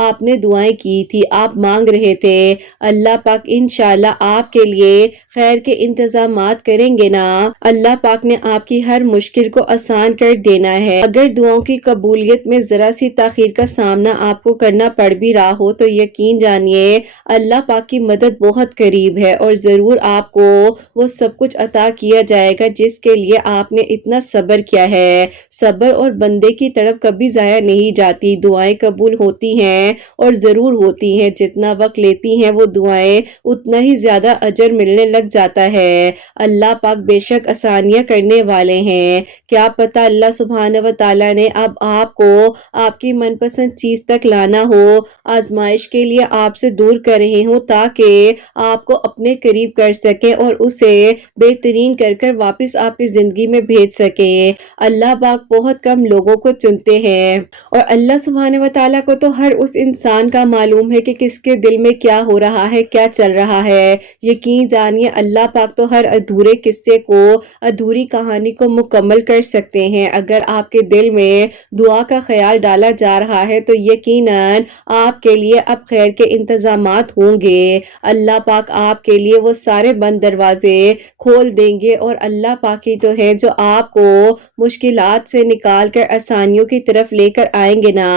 آپ نے دعائیں کی تھی، آپ مانگ رہے تھے۔ اللہ پاک انشاءاللہ آپ کے لیے خیر کے انتظامات کریں گے نا۔ اللہ پاک نے آپ کی ہر مشکل کو آسان کر دینا ہے۔ اگر دعاؤں کی قبولیت میں ذرا سی تاخیر کا سامنا آپ کو کرنا پڑ بھی رہا ہو تو یقین جانیے اللہ پاک کی مدد بہت قریب ہے اور ضرور آپ کو وہ سب کچھ عطا کیا جائے گا جس کے لیے آپ نے اتنا صبر کیا ہے۔ صبر اور بندے کی طرف کبھی ضائع نہیں جاتی، دعائیں قبول ہوتی ہیں اور ضرور ہوتی ہیں۔ جتنا وقت لیتی ہیں وہ دعائیں اتنا ہی زیادہ اجر ملنے لگ جاتا ہے۔ اللہ پاک بے شک آسانیاں کرنے والے ہیں۔ کیا پتا اللہ سبحانہ و تعالیٰ نے اب آپ کو آپ کی من پسند چیز تک لانا ہو، آزمائش کے لیے آپ سے دور کر رہے ہوں تاکہ آپ کو اپنے قریب کر سکے اور اسے بہترین کر کر واپس آپ کی زندگی میں بھیج سکے۔ اللہ پاک بہت کم لوگوں کو چنتے ہیں اور اللہ سبحانہ و تعالیٰ کو تو ہر اس انسان کا معلوم ہے کہ کس کے دل میں کیا ہو رہا ہے، کیا چل رہا ہے۔ یقین جانیے اللہ پاک تو ہر ادھورے قصے کو، ادھوری کہانی کو مکمل کر سکتے ہیں۔ اگر آپ کے دل میں دعا کا خیال ڈالا جا رہا ہے تو یقیناً آپ کے لیے اب خیر کے انتظامات ہوں گے۔ اللہ پاک آپ کے لیے وہ سارے بند دروازے کھول دیں گے اور اللہ پاک ہی تو ہے جو آپ کو مشکلات سے نکال کر آسانیوں کی طرف لے کر آئیں گے نا۔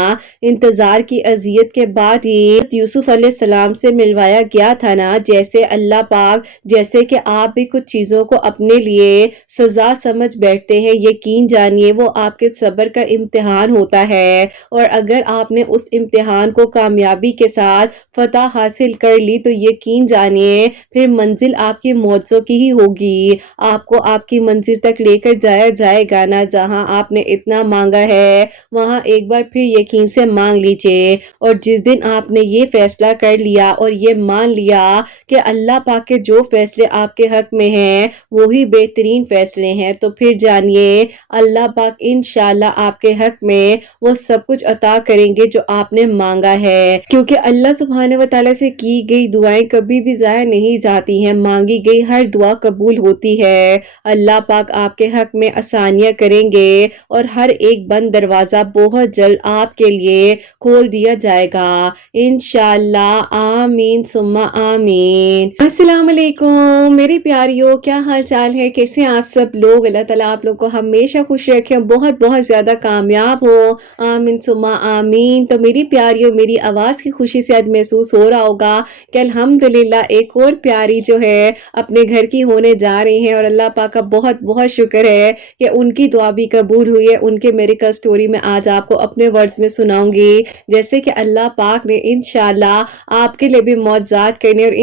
انتظار کی اذیت کے بعد ہی یوسف علیہ السلام سے ملوایا گیا تھا نا، جیسے اللہ پاک جیسے کہ آپ بھی کچھ چیزوں کو اپنے لیے سزا سمجھ بیٹھتے ہیں، یقین جانیے وہ آپ کے صبر کا امتحان ہوتا ہے اور اگر آپ نے اس امتحان کو کامیابی کے ساتھ فتح حاصل کر لی تو یقین جانیے پھر منزل آپ کی معجزوں کی ہی ہوگی۔ آپ کو آپ کی منزل تک لے کر جایا جائے گا نا، جہاں آپ نے اتنا مانگا ہے وہاں ایک بار پھر یقین سے مانگ لیجئے اور جس دن آپ نے یہ فیصلہ کر لیا اور یہ مان لیا کہ اللہ پاک کے جو فیصلے آپ کے حق میں ہیں وہی بہترین فیصلے ہیں تو پھر جانیے اللہ پاک انشاءاللہ آپ کے حق میں وہ سب کچھ عطا کریں گے جو آپ نے مانگا ہے، کیونکہ اللہ سبحانہ و تعالیٰ سے کی گئی دعائیں کبھی بھی ضائع نہیں جاتی ہیں، مانگی گئی ہر دعا قبول ہوتی ہے۔ اللہ پاک آپ کے حق میں آسانیاں کریں گے اور ہر ایک بند دروازہ بہت جلد آپ کے لیے کھول دیا جائے گا انشاءاللہ۔ آمین ثم آمین۔ السلام علیکم میری پیاریوں، کیا حال چال ہے؟ کیسے ہیں آپ سب لوگ؟ اللہ تعالیٰ آپ لوگ کو ہمیشہ خوش رکھیں، بہت بہت زیادہ کامیاب ہو، آمین ثم آمین۔ تو میری پیاریوں، میری آواز کی خوشی سے آج محسوس ہو رہا ہوگا کہ الحمدللہ ایک اور پیاری جو ہے اپنے گھر کی ہونے جا رہی ہیں اور اللہ پاک کا بہت بہت شکر ہے کہ ان کی دعا بھی قبول ہوئی ہے۔ ان کے میریکل سٹوری میں آج آپ کو اپنے ورڈز میں سناؤں گی، جیسے کہ اللہ پاک نے انشاءاللہ آپ کے لیے بھی معجزات کرنے اور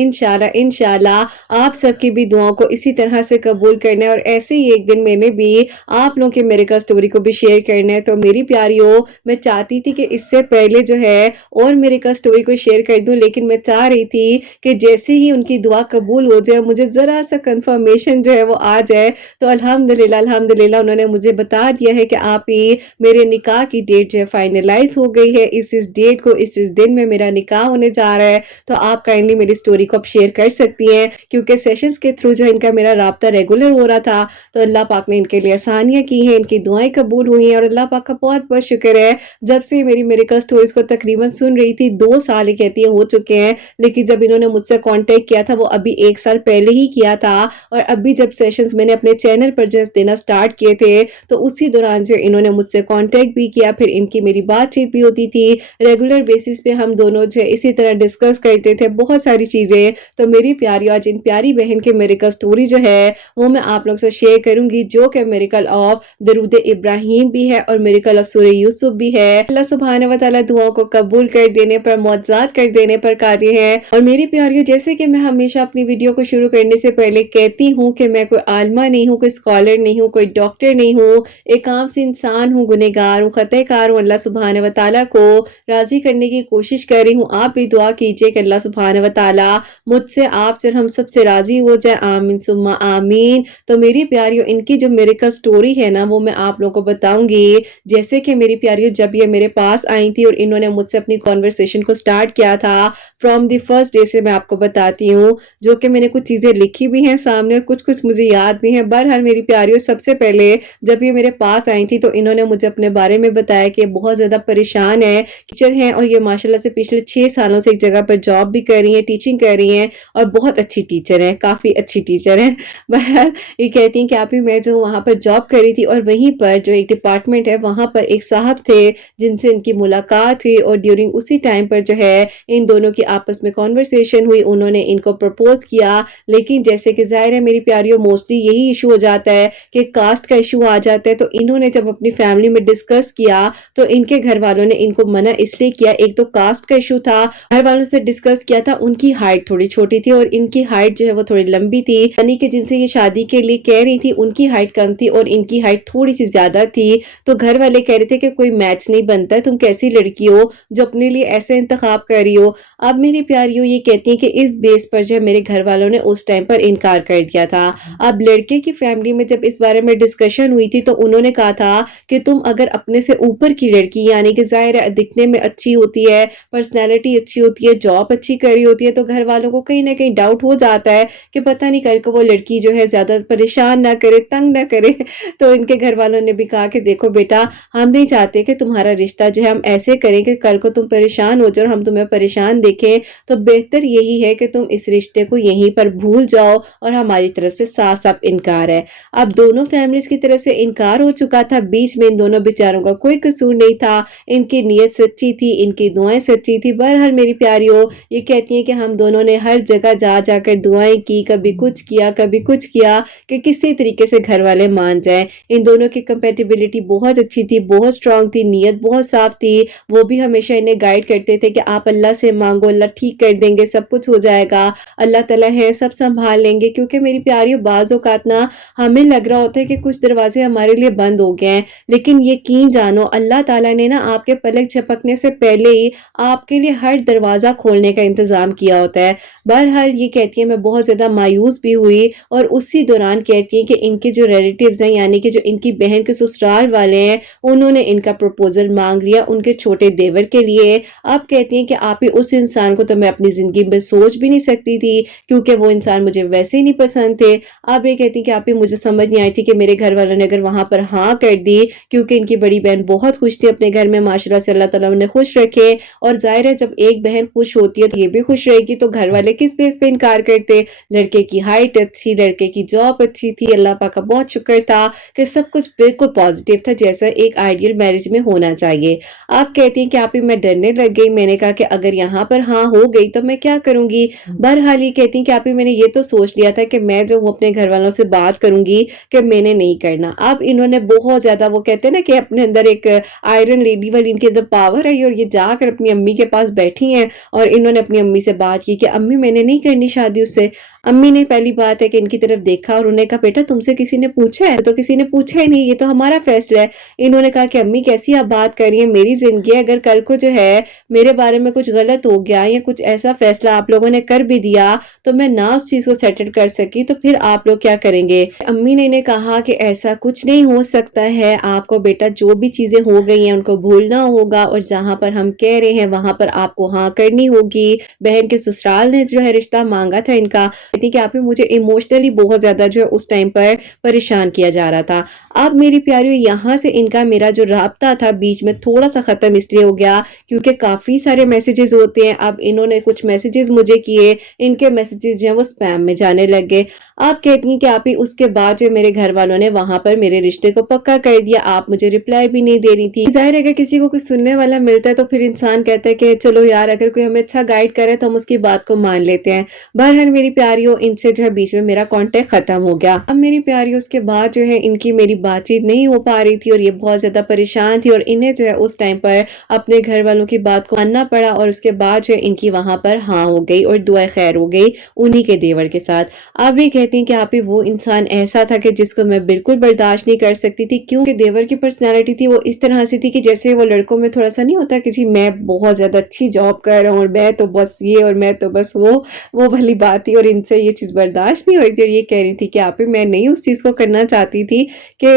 انشاءاللہ آپ سب کی بھی دعاؤں کو اسی طرح سے قبول کرنے اور ایسے ہی ایک دن میں نے بھی آپ لوگوں کے میریکل سٹوری کو بھی شیئر کرنا ہے۔ تو میری پیاریوں، میں چاہتی تھی کہ اس سے پہلے جو ہے اور میریکل سٹوری کو شیئر کر دوں، لیکن میں چاہ رہی تھی کہ جیسے ہی ان کی دعا قبول ہو جائے، مجھے ذرا سا کنفرمیشن جو ہے وہ آ جائے تو الحمدللہ انہوں نے مجھے بتا دیا ہے کہ آپ ہی میرے نکاح کی ڈیٹ جو ہے فائنلائز ہو گئی ہے، اس ڈیٹ کو اس دن میں میرا نکاح ہونے جا رہا ہے۔ تو آپ کائنڈلی میری سٹوری کو اب شیئر کر سکتی ہیں کیونکہ سیشنز کے تھرو جو ان کا میرا رابطہ ریگولر ہو رہا تھا، تو اللہ پاک نے ان کے لیے آسانیاں کی ہیں، ان کی دعائیں قبول ہوئی ہیں اور اللہ پاک کا بہت بہت شکر ہے۔ جب سے میری میریکل سٹوریز کو تقریباً سن رہی تھی 2 سال ہی کہتی ہے ہو چکے ہیں، لیکن جب انہوں نے مجھ سے کانٹیکٹ کیا تھا وہ ابھی 1 سال پہلے ہی کیا تھا اور ابھی جب سیشنز میں نے اپنے چینل پر جو دینا سٹارٹ کیے تھے تو اسی دوران جو انہوں نے مجھ سے کانٹیکٹ بھی کیا، پھر ان کی میری بات چیت بھی ہوتی تھی، ریگولر بیسس پہ ہم دونوں جو اسی طرح ڈسکس کرتے تھے بہت ساری چیزیں۔ تو میری پیاری، آج ان پیاری بہن کے میریکل سٹوری جو ہے وہ میں آپ لوگ سے شیئر کروں گی، جو کہ میریکل آف درود ابراہیم بھی ہے اور میریکل آف سورہ یوسف بھی ہے۔ اللہ سبحانہ و تعالیٰ دعاؤں کو قبول کر دینے پر، معجزات کر دینے پر قادر ہے۔ اور میری پیاریوں، جیسے کہ میں ہمیشہ اپنی ویڈیو کو شروع کرنے سے پہلے کہتی ہوں کہ میں کوئی عالمہ نہیں ہوں، کوئی اسکالر نہیں ہوں، کوئی ڈاکٹر نہیں ہوں، ایک عام سی انسان ہوں، گنہگار ہوں، خطا کار ہوں۔ اللہ سبحانہ و تعالیٰ کو راضی کرنے کی کوشش کر رہی ہوں۔ آپ بھی دعا کیجئے کہ اللہ سبحانہ و تعالیٰ مجھ سے، آپ سے اور ہم سب سے راضی ہو جائے، آمین ثم آمین۔ تو میری پیاریوں، ان کی جو میریکل سٹوری ہے نا وہ میں آپ لوگوں کو بتاؤں گی۔ جیسے کہ میری پیاریوں، جب یہ میرے پاس آئی تھی اور انہوں نے مجھ سے اپنی کنورسیشن کو سٹارٹ کیا تھا، فرام دی فرسٹ ڈے سے میں آپ کو بتاتی ہوں، جو کہ میں نے کچھ چیزیں لکھی بھی ہیں سامنے اور کچھ مجھے یاد بھی ہیں۔ بہرحال میری پیاریوں، سب سے پہلے جب یہ میرے پاس آئی تھی تو انہوں نے مجھے اپنے بارے میں بتایا کہ بہت زیادہ پریشان ہے، ٹیچر ہیں اور یہ ماشاءاللہ سے پچھلے 6 سالوں سے ایک جگہ پر جاب بھی کر رہی ہیں، ٹیچنگ کر رہی ہیں اور بہت اچھی ٹیچر ہیں، کافی اچھی ٹیچر ہیں۔ بہرحال یہ کہتی ہیں کہ آپ ہی میں جو وہاں پر جاب کر رہی تھی اور وہیں پر جو ایک ڈپارٹمنٹ ہے وہاں پر ایک صاحب تھے جن سے ان کی ملاقات ہوئی اور ڈیورنگ اسی ٹائم پر جو ہے ان دونوں کی آپس میں کانورسیشن ہوئی، انہوں نے ان کو پرپوز کیا، لیکن جیسے کہ ظاہر ہے میری پیاریوں موسٹلی یہی ایشو ہو جاتا ہے کہ کاسٹ کا ایشو آ جاتا ہے، تو انہوں نے جب اپنی فیملی میں ڈسکس کیا تو ان کے گھر والوں نے ان کو منع اس لیے کیا، ایک تو کاسٹ کا ایشو تھا، گھر والوں سے ڈسکس کیا تھا، ان کی ہائٹ تھوڑی چھوٹی تھی اور ان کی ہائٹ جو ہے وہ تھوڑی لمبی تھی، یعنی کہ جن سے یہ شادی کے لیے کہہ رہی تھی ان کی ہائٹ کم تھی اور ان کی ہائٹ تھوڑی سی زیادہ تھی، تو گھر والے کہہ رہے تھے کہ کوئی میچ نہیں بنتا ہے، تم کیسی لڑکی ہو جو اپنے لیے ایسے انتخاب کر رہی ہو۔ اب میری پیاریوں یہ کہتی ہیں کہ اس بیس پر جو ہے میرے گھر والوں نے اس ٹائم پر انکار کر دیا تھا۔ اب لڑکے کی فیملی میں جب اس بارے میں ڈسکشن ہوئی تھی تو انہوں نے کہا تھا کہ تم اگر اپنے سے اوپر کی لڑکی یعنی کہ ظاہر ہے دکھنے میں اچھی ہوتی ہے، پرسنالٹی اچھی ہوتی ہے، جاب اچھی کر رہی ہوتی ہے، تو گھر والوں کو کہیں نہ کہیں ڈاؤٹ ہو جاتا ہے کہ پتہ نہیں کل کو وہ لڑکی جو ہے زیادہ پریشان نہ کرے، تنگ نہ کرے۔ تو ان کے گھر والوں نے بھی کہا کہ دیکھو بیٹا، ہم نہیں چاہتے کہ تمہارا رشتہ جو ہے ہم ایسے کریں کہ کل کو تم پریشان ہو جاؤ اور ہم تمہیں پریشان دیکھیں، تو بہتر یہی ہے کہ تم اس رشتے کو یہیں پر بھول جاؤ اور ہماری طرف سے صاف صاف انکار ہے۔ اب دونوں فیملیز کی طرف سے انکار ہو چکا تھا، بیچ میں ان دونوں بیچاروں کا کوئی قصور نہیں تھا، ان کی نیت سچی تھی، ان کی دعائیں سچی تھی۔ بہرحال میری پیاریوں یہ کہتی ہیں کہ ہم دونوں نے ہر جگہ جا جا کر دعائیں کی، کبھی کچھ کیا کبھی کچھ کیا کہ کسی طریقے سے گھر والے مان جائیں۔ ان دونوں کی کمپیٹیبلٹی بہت اچھی تھی، بہت سٹرونگ تھی، نیت بہت صاف تھی، وہ بھی ہمیشہ انہیں گائیڈ کرتے تھے کہ آپ اللہ سے مانگو، اللہ ٹھیک کر دیں گے، سب کچھ ہو جائے گا، اللہ تعالیٰ ہے سب سنبھال لیں گے۔ کیونکہ میری پیاریوں بعض اوقات نا ہمیں لگ رہا ہوتا ہے کہ کچھ دروازے ہمارے لیے بند ہو گئے ہیں، لیکن یقین جانو اللہ تعالیٰ نے نا آپ کے پلک جھپکنے سے پہلے ہی آپ کے لیے ہر دروازہ کھولنے کا انتظام کیا ہوتا ہے۔ بہرحال یہ کہتی ہے میں بہت زیادہ مایوس بھی ہوئی اور اسی دوران کہتی ہے کہ ان کے جو ریلیٹیوز ہیں یعنی کہ جو ان کی بہن کے سسرال والے ہیں انہوں نے ان کا پروپوزل مانگ لیا ان کے چھوٹے دیور کے لیے۔ اب کہتی ہیں کہ آپ ہی اس انسان کو تو میں اپنی زندگی میں سوچ بھی نہیں سکتی تھی کیونکہ وہ انسان مجھے ویسے ہی نہیں پسند تھے۔ اب یہ کہتی ہیں کہ آپ ہی مجھے سمجھ نہیں آئی تھی کہ میرے گھر والوں نے اگر وہاں پر ہاں کر دی، کیونکہ ان کی بڑی بہن بہت خوش تھی اپنے گھر میں، ماشاءاللہ سے اللہ تعالیٰ انہیں خوش رکھے، اور ظاہر ہے جب ایک بہن خوش ہوتی ہے تو یہ بھی خوش رہے گی، تو گھر والے کس بیس پہ انکار کرتے؟ لڑکے کی ہائٹ اچھی، لڑکے کی جاب اچھی تھی، اللہ پاک کا بہت شکر تھا کہ سب کچھ بالکل پازیٹیو تھا جیسا ایک آئیڈیل میرج میں ہونا چاہیے۔ آپ کہتی ہیں کہ آپ ہی میں ڈرنے لگ گئی، میں نے کہا کہ اگر یہاں پر ہاں ہو گئی تو میں کیا کروں گی؟ بہرحال یہ کہتی ہیں کہ آپ ہی میں نے یہ تو سوچ لیا تھا کہ میں جو اپنے گھر والوں سے بات کروں گی کہ میں نے نہیں کرنا۔ اب انہوں نے بہت زیادہ وہ کہتے ہیں نا کہ اپنے اندر ایک آئرن لیڈی والی ان کے اندر پاور ہے اور یہ جا کر اپنی امی کے پاس بیٹھی ہیں اور انہوں نے اپنی امی سے بات کی کہ امی میں نے نہیں کرنی شادی اس سے۔ امی نے پہلی بات ہے کہ ان کی طرف دیکھا اور انہوں نے کہا بیٹا تم سے کسی نے پوچھا ہے؟ تو کسی نے پوچھا ہی نہیں، یہ تو ہمارا فیصلہ ہے۔ انہوں نے کہا کہ امی کیسی آپ بات کر رہی ہیں، میری زندگی ہے، اگر کل کو جو ہے میرے بارے میں کچھ غلط ہو گیا یا کچھ ایسا فیصلہ آپ لوگوں نے کر بھی دیا تو میں نہ اس چیز کو سیٹل کر سکی تو پھر آپ لوگ کیا کریں گے؟ امی نے انہیں کہا کہ ایسا کچھ نہیں ہو سکتا ہے، آپ کو بیٹا جو بھی چیزیں ہو گئی ہیں ان کو بھولنا ہوگا اور جہاں پر ہم کہہ رہے ہیں وہاں پر آپ کو ہاں کرنی ہوگی۔ بہن کے سسرال نے جو ہے رشتہ مانگا تھا ان کا، کہ آپ مجھے ایموشنلی بہت زیادہ جو ہے اس ٹائم پر پریشان کیا جا رہا تھا۔ اب میری پیاریوں یہاں سے ان کا میرا جو رابطہ تھا بیچ میں تھوڑا سا ختم اس لیے ہو گیا کیونکہ کافی سارے میسیجز ہوتے ہیں۔ اب انہوں نے کچھ میسیجز مجھے کیے، ان کے میسیجز جو ہیں وہ سپیم میں جانے لگ گئے۔ آپ کہتی ہیں کہ آپ ہی اس کے بعد جو میرے گھر والوں نے وہاں پر میرے رشتے کو پکا کر دیا، آپ مجھے رپلائی بھی نہیں دے رہی تھی۔ ظاہر ہے کہ کسی کو کچھ سننے والا ملتا ہے تو پھر انسان کہتا ہے کہ چلو یار اگر کوئی ہمیں اچھا گائیڈ کرے تو ہم اس کی بات کو مان لیتے ہیں۔ بہرحال میری پیاریوں ان سے جو ہے بیچ میں میرا کانٹیکٹ ختم ہو گیا۔ اب میری پیاریوں اس کے بعد جو ہے ان کی میری بات چیت نہیں ہو پا رہی تھی اور یہ بہت زیادہ پریشان تھی اور انہیں جو ہے اس ٹائم پر اپنے گھر والوں کی بات کو ماننا پڑا اور اس کے بعد جو ہے ان کی وہاں پر ہاں ہو گئی اور دعا خیر ہو گئی انہی کے دیور کے ساتھ۔ آپ یہ کہتی ہیں کہ آپ ہی وہ انسان ایسا تھا کہ جس کو میں بالکل برداشت نہیں کر سکتی تھی کیونکہ دیور کی پرسنالٹی تھی وہ اس طرح سے تھی کہ جیسے وہ لڑکوں میں تھوڑا سا نہیں ہوتا کہ جی میں بہت زیادہ اچھی جاب کر رہا ہوں اور میں تو بس یہ اور میں تو بس وہ والی بات تھی اور ان سے یہ چیز برداشت نہیں ہوئی تھی اور یہ کہہ رہی تھی کہ آپ ہی میں نہیں اس چیز کو کرنا چاہتی تھی کہ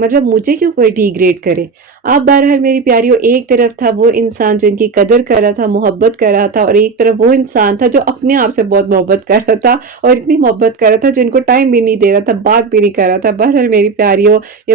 مطلب مجھے کیوں کوئی ڈی گریڈ کرے۔ اب بہرحال میری پیاریوں ایک طرف تھا وہ انسان جو ان کی قدر کر رہا تھا، محبت کر رہا تھا، اور ایک طرف وہ انسان تھا جو اپنے آپ سے بہت محبت کر رہا تھا اور اتنی محبت کر رہا تھا جو ان کو ٹائم بھی نہیں دے رہا تھا، بات بھی نہیں کر رہا تھا۔ بہرحال میری پیاریوں یہ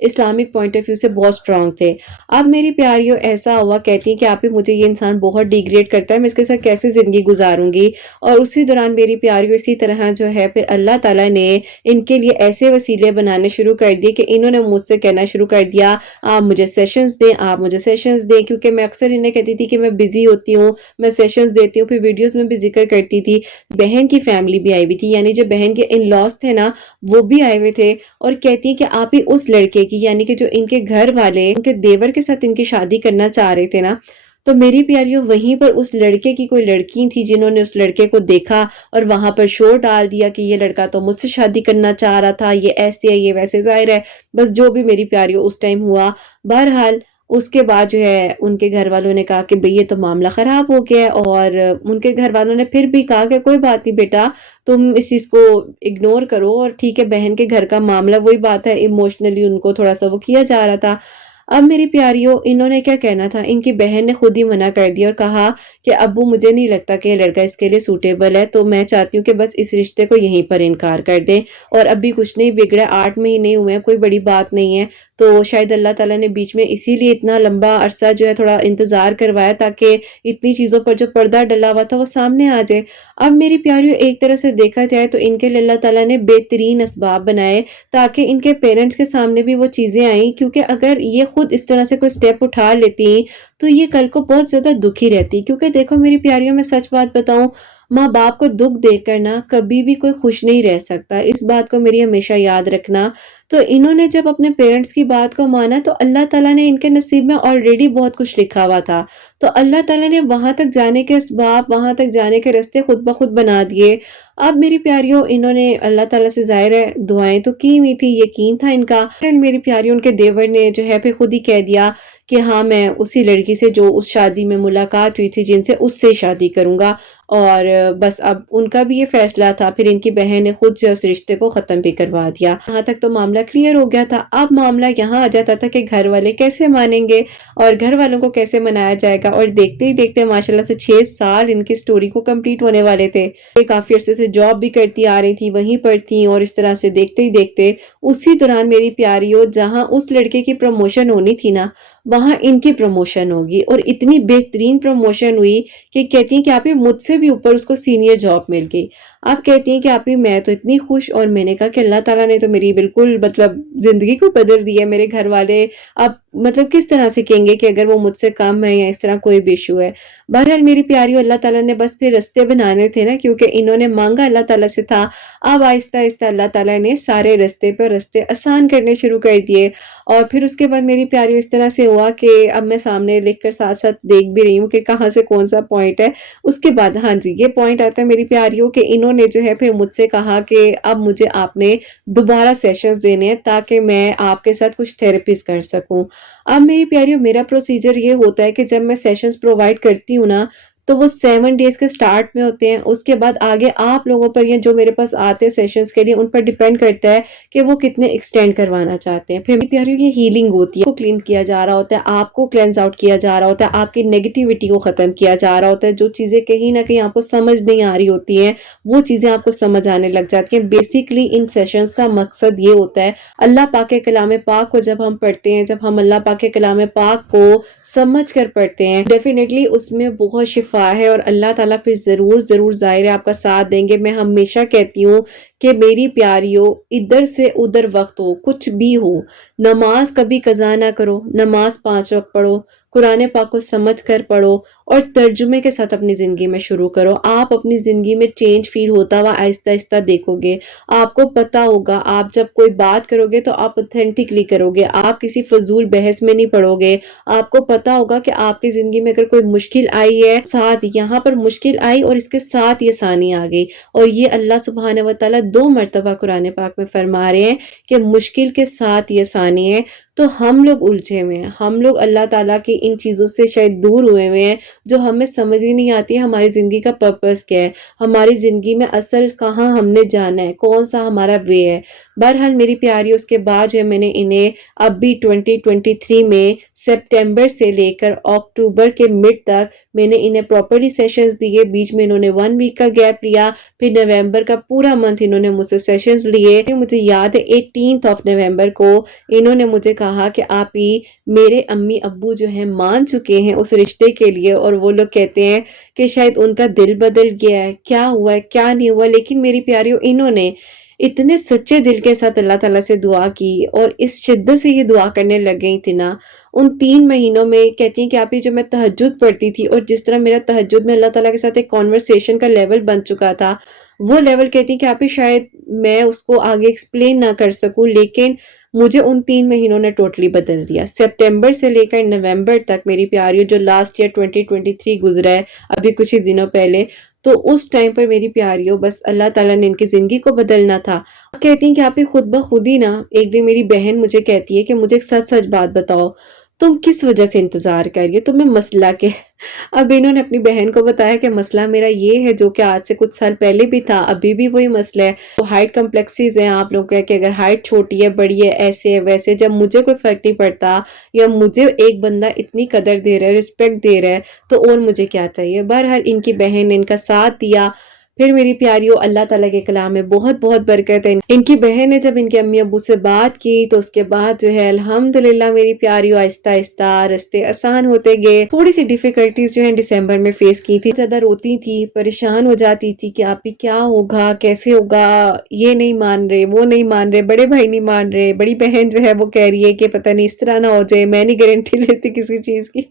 اسلامک پوائنٹ آف ویو سے بہت اسٹرانگ تھے۔ اب میری پیاریوں ایسا ہوا، کہتی ہیں کہ آپ ہی مجھے یہ انسان بہت ڈیگریڈ کرتا ہے، میں اس کے ساتھ کیسے زندگی گزاروں گی؟ اور اسی دوران میری پیاریوں اسی طرح جو ہے پھر اللہ تعالیٰ نے ان کے لیے ایسے وسیلے بنانے شروع کر دیے کہ انہوں نے مجھ سے کہنا شروع کر دیا آپ مجھے سیشنز دیں، آپ مجھے سیشنز دیں، کیونکہ میں اکثر انہیں کہتی تھی کہ میں بزی ہوتی ہوں، میں سیشنز دیتی ہوں۔ پھر ویڈیوز میں بھی ذکر کرتی تھی۔ بہن کی فیملی بھی آئی ہوئی تھی، یعنی جو بہن کے ان لاس تھے نا وہ بھی آئے ہوئے تھے، اور کہتی ہیں کہ آپ ہی اس لڑکے کی، یعنی کہ جو ان کے گھر والے ان کے دیور کے ساتھ ان کی شادی کرنا چاہ رہے تھے نا، تو میری پیاریوں وہیں پر اس لڑکے کی کوئی لڑکی تھی جنہوں نے اس لڑکے کو دیکھا اور وہاں پر شور ڈال دیا کہ یہ لڑکا تو مجھ سے شادی کرنا چاہ رہا تھا، یہ ایسے ہے، یہ ویسے، ظاہر ہے بس جو بھی میری پیاریوں اس ٹائم ہوا۔ بہرحال اس کے بعد جو ہے ان کے گھر والوں نے کہا کہ بھئی یہ تو معاملہ خراب ہو گیا ہے، اور ان کے گھر والوں نے پھر بھی کہا کہ کوئی بات نہیں بیٹا، تم اس چیز کو اگنور کرو، اور ٹھیک ہے بہن کے گھر کا معاملہ، وہی بات ہے ایموشنلی ان کو تھوڑا سا وہ کیا جا رہا تھا۔ اب میری پیاریوں انہوں نے کیا کہنا تھا، ان کی بہن نے خود ہی منع کر دیا اور کہا کہ ابو مجھے نہیں لگتا کہ یہ لڑکا اس کے لیے سوٹیبل ہے، تو میں چاہتی ہوں کہ بس اس رشتے کو یہیں پر انکار کر دیں، اور ابھی کچھ نہیں بگڑا، 8 مہینے ہوئے ہیں، کوئی بڑی بات نہیں ہے۔ تو شاید اللہ تعالیٰ نے بیچ میں اسی لیے اتنا لمبا عرصہ جو ہے تھوڑا انتظار کروایا تاکہ اتنی چیزوں پر جو پردہ ڈلا ہوا تھا وہ سامنے آ جائے۔ اب میری پیاریوں ایک طرح سے دیکھا جائے تو ان کے لیے اللہ تعالیٰ نے بہترین اسباب بنائے تاکہ ان کے پیرنٹس کے سامنے بھی وہ چیزیں آئیں، کیونکہ اگر یہ خود اس طرح سے کوئی سٹیپ اٹھا لیتی تو یہ کل کو بہت زیادہ دکھی رہتی۔ کیونکہ دیکھو میری پیاریوں، میں سچ بات بتاؤں، ماں باپ کو دکھ دیکھ کر نا کبھی بھی کوئی خوش نہیں رہ سکتا، اس بات کو میری ہمیشہ یاد رکھنا۔ تو انہوں نے جب اپنے پیرنٹس کی بات کو مانا تو اللہ تعالیٰ نے ان کے نصیب میں آلریڈی بہت کچھ لکھا ہوا تھا، تو اللہ تعالیٰ نے وہاں تک جانے کے اسباب، وہاں تک جانے کے راستے خود بخود بنا دیے۔ اب میری پیاریوں انہوں نے اللہ تعالیٰ سے ظاہر ہے دعائیں تو کی ہوئی تھی، یقین تھا ان کا، میری پیاریوں ان کے دیور نے جو ہے پھر خود ہی کہہ دیا کہ ہاں میں اسی لڑکی سے جو اس شادی میں ملاقات ہوئی تھی جن سے، اس سے شادی کروں گا، اور بس اب ان کا بھی یہ فیصلہ تھا۔ پھر ان کی بہن نے خود جو اس رشتے کو ختم بھی کروا دیا۔ یہاں تک تو معاملہ کلیئر ہو گیا تھا۔ اب معاملہ یہاں آ جاتا تھا کہ گھر والے کیسے مانیں گے اور گھر والوں کو کیسے منایا جائے گا، اور دیکھتے ہی دیکھتے ماشاءاللہ سے 6 سال ان کی سٹوری کو کمپلیٹ ہونے والے تھے۔ یہ کافی عرصے سے جاب بھی کرتی آ رہی تھی، وہیں پر تھیں، اور اس طرح سے دیکھتے ہی دیکھتے اسی دوران میری پیاریوں جہاں اس لڑکے کی پروموشن ہونی تھی نا وہاں ان کی پروموشن ہوگی، اور اتنی بہترین پروموشن ہوئی کہ کہتی ہیں کہ آپ ہی مجھ سے بھی اوپر اس کو سینئر جاب مل گئی۔ آپ کہتی ہیں کہ آپ ہی میں تو اتنی خوش، اور میں نے کہا کہ اللہ تعالیٰ نے تو میری بالکل مطلب زندگی کو بدل دی ہے۔ میرے گھر والے اب مطلب کس طرح سے کہیں گے کہ اگر وہ مجھ سے کم ہے یا اس طرح کوئی بھی ایشو ہے۔ بہرحال میری پیاریوں اللہ تعالیٰ نے بس پھر رستے بنانے تھے نا، کیونکہ انہوں نے مانگا اللہ تعالیٰ سے تھا۔ اب آہستہ آہستہ اللہ تعالیٰ نے سارے رستے پہ رستے آسان کرنے شروع کر دیے، اور پھر اس کے بعد میری پیاریوں اس طرح سے ہوا کہ اب میں سامنے لکھ کر ساتھ ساتھ دیکھ بھی رہی ہوں کہ کہاں سے کون سا پوائنٹ ہے۔ اس کے بعد ہاں جی یہ پوائنٹ آتا ہے میری پیاریوں کہ انہوں نے جو ہے پھر مجھ سے کہا کہ اب مجھے آپ نے دوبارہ سیشنز دینے ہیں تاکہ میں آپ کے ساتھ کچھ تھراپیز کر سکوں۔ اب میری پیاریوں میرا پروسیجر یہ ہوتا ہے کہ جب میں سیشنز پرووائڈ کرتی ہوں نا تو وہ 7 ڈیز کے سٹارٹ میں ہوتے ہیں، اس کے بعد آگے آپ لوگوں پر یا جو میرے پاس آتے ہیں سیشنز کے لیے ان پر ڈیپینڈ کرتا ہے کہ وہ کتنے ایکسٹینڈ کروانا چاہتے ہیں۔ پھر میری پیاریوں یہ ہیلنگ ہوتی ہے، کو کلین کیا جا رہا ہوتا ہے، آپ کو کلینز آؤٹ کیا جا رہا ہوتا ہے، آپ کی نیگیٹیوٹی کو ختم کیا جا رہا ہوتا ہے، جو چیزیں کہیں نہ کہیں آپ کو سمجھ نہیں آ رہی ہوتی ہیں وہ چیزیں آپ کو سمجھ آنے لگ جاتی ہیں۔ بیسیکلی ان سیشنز کا مقصد یہ ہوتا ہے، اللہ پاک کے کلام پاک کو جب ہم پڑھتے ہیں، جب ہم اللہ پاک کے کلام پاک کو سمجھ کر پڑھتے ہیں، ڈیفینیٹلی اس میں بہت شفا ہے، اور اللہ تعالیٰ پھر ضرور ضرور ظاہر ہے آپ کا ساتھ دیں گے۔ میں ہمیشہ کہتی ہوں کہ میری پیاریوں ادھر سے ادھر وقت ہو، کچھ بھی ہو، نماز کبھی قضا نہ کرو، نماز 5 وقت پڑھو، قرآن پاک کو سمجھ کر پڑھو، اور ترجمے کے ساتھ اپنی زندگی میں شروع کرو۔ آپ اپنی زندگی میں چینج فیل ہوتا ہوا آہستہ آہستہ دیکھو گے، آپ کو پتا ہوگا۔ آپ جب کوئی بات کرو گے تو آپ اوتھینٹکلی کرو گے، آپ کسی فضول بحث میں نہیں پڑو گے۔ آپ کو پتا ہوگا کہ آپ کی زندگی میں اگر کوئی مشکل آئی ہے، ساتھ یہاں پر مشکل آئی اور اس کے ساتھ یہ آسانی آ گئی، اور یہ اللہ سبحانہ و تعالیٰ 2 مرتبہ قرآن پاک میں فرما رہے ہیں کہ مشکل کے ساتھ یہ آسانی ہے۔ تو ہم لوگ الجھے ہوئے ہیں، ہم لوگ اللہ تعالیٰ کی ان چیزوں سے شاید دور ہوئے ہوئے ہیں جو ہمیں سمجھ ہی نہیں آتی ہے ہماری زندگی کا پرپس کیا ہے، ہماری زندگی میں اصل کہاں ہم نے جانا ہے، کون سا ہمارا وے ہے۔ بہرحال میری پیاری، اس کے بعد جو ہے میں نے انہیں اب بھی 2023 میں سپٹمبر سے لے کر اکتوبر کے مڈ تک میں نے انہیں پراپرلی سیشنز دیے، بیچ میں انہوں نے 1 ویک کا گیپ لیا، پھر نومبر کا پورا منتھ انہوں نے مجھ سے سیشنز لیے۔ مجھے یاد ہے 18 نومبر کو انہوں نے مجھے کہا کہ آپ ہی میرے امی ابو جو ہیں مان چکے ہیں اس رشتے کے لیے، اور وہ لوگ کہتے ہیں کہ شاید ان کا دل بدل گیا ہے، کیا ہوا ہے کیا نہیں ہوا، لیکن میری پیاریوں انہوں نے اتنے سچے دل کے ساتھ اللہ تعالیٰ سے دعا کی اور اس شدت سے یہ دعا کرنے لگ گئی تھی نا، ان 3 مہینوں میں کہتی ہیں کہ آپ ہی جو میں تہجد پڑھتی تھی اور جس طرح میرا تہجد میں اللہ تعالیٰ کے ساتھ ایک کانورسیشن کا لیول بن چکا تھا، وہ لیول کہتی ہیں کہ آپ ہی شاید میں اس کو آگے ایکسپلین نہ کر سکوں، لیکن مجھے ان 3 مہینوں نے ٹوٹلی بدل دیا۔ سپٹمبر سے لے کر نومبر تک میری پیاریوں، جو لاسٹ ایئر 2023 گزرا ہے ابھی کچھ ہی دنوں پہلے، تو اس ٹائم پر میری پیاریوں بس اللہ تعالیٰ نے ان کی زندگی کو بدلنا تھا۔ کہتی ہیں کہ آپ ہی خود بخود ہی نا، ایک دن میری بہن مجھے کہتی ہے کہ مجھے ایک سچ سچ بات بتاؤ، تم کس وجہ سے انتظار کر رہی ہے، تمہیں مسئلہ کیا ہے؟ اب انہوں نے اپنی بہن کو بتایا کہ مسئلہ میرا یہ ہے جو کہ آج سے کچھ سال پہلے بھی تھا، ابھی بھی وہی مسئلہ ہے۔ تو ہائٹ کمپلیکسیز ہیں آپ لوگوں کے، کہ اگر ہائٹ چھوٹی ہے بڑی ہے ایسے ہے ویسے، جب مجھے کوئی فرق نہیں پڑتا یا مجھے ایک بندہ اتنی قدر دے رہا ہے، رسپیکٹ دے رہا ہے، تو اور مجھے کیا چاہیے۔ بہرحال ان کی بہن نے ان کا ساتھ دیا۔ پھر میری پیاریوں، اللہ تعالیٰ کے کلام میں بہت بہت برکت ہے۔ ان کی بہن نے جب ان کے امی ابو سے بات کی تو اس کے بعد جو ہے الحمدللہ میری پیاریوں آہستہ آہستہ رستے آسان ہوتے گئے۔ تھوڑی سی ڈیفیکلٹیز جو ہیں دسمبر میں فیس کی تھی، زیادہ روتی تھی، پریشان ہو جاتی تھی کہ آپ ہی کیا ہوگا کیسے ہوگا، یہ نہیں مان رہے وہ نہیں مان رہے، بڑے بھائی نہیں مان رہے، بڑی بہن جو ہے وہ کہہ رہی ہے کہ پتہ نہیں اس طرح نہ ہو جائے، میں نہیں گارنٹی لیتی کسی چیز کی۔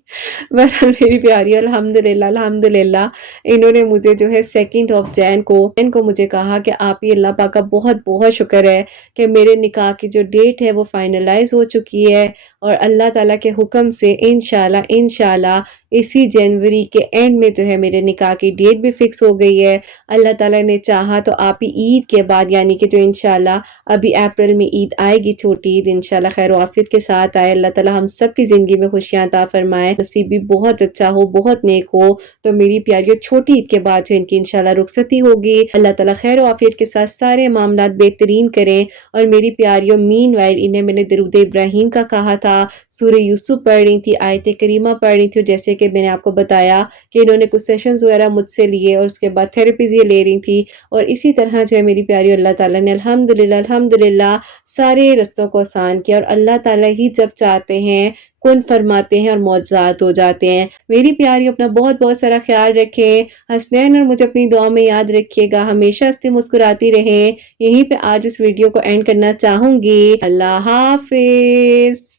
بہرحال میری پیاری الحمدللہ الحمدللہ انہوں نے مجھے جو ہے 2 جین کو مجھے کہا کہ آپ ہی اللہ پاک کا بہت بہت شکر ہے کہ میرے نکاح کی جو ڈیٹ ہے وہ فائنلائز ہو چکی ہے، اور اللہ تعالیٰ کے حکم سے انشاءاللہ اسی جنوری کے اینڈ میں جو ہے میرے نکاح کی ڈیٹ بھی فکس ہو گئی ہے۔ اللہ تعالیٰ نے چاہا تو آپ ہی عید کے بعد، یعنی کہ جو انشاءاللہ ابھی اپریل میں عید آئے گی، چھوٹی عید، انشاءاللہ خیر و عافیت کے ساتھ آئے، اللہ تعالیٰ ہم سب کی زندگی میں خوشیاں عطا فرمائے، نصیب بھی بہت اچھا ہو، بہت نیک ہو، تو میری پیاریوں چھوٹی عید کے بعد جو ان کی انشاءاللہ رخصتی ہوگی۔ اللہ تعالیٰ خیر و عافیت کے ساتھ سارے معاملات بہترین کریں۔ اور میری پیاریوں مین وائل انہیں میں نے درود ابراہیم کا کہا تھا، سورہ یوسف پڑھ رہی تھی، آیت کریمہ پڑھ رہی تھی، جیسے کہ میں نے آپ کو بتایا کہ انہوں نے کچھ سیشنز وغیرہ مجھ سے لیے اور اس کے بعد تھراپیز یہ لے رہی تھی، اور اسی طرح جو ہے میری پیاری اللہ تعالیٰ نے الحمدللہ سارے رستوں کو آسان کیا، اور اللہ تعالیٰ ہی جب چاہتے ہیں کن فرماتے ہیں اور معجزات ہو جاتے ہیں۔ میری پیاری اپنا بہت بہت سارا خیال رکھیں، حسنین اور مجھے اپنی دعا میں یاد رکھیے گا، ہمیشہ ہنستی مسکراتی رہیں۔ یہیں پہ آج اس ویڈیو کو اینڈ کرنا چاہوں گی۔ اللہ حافظ۔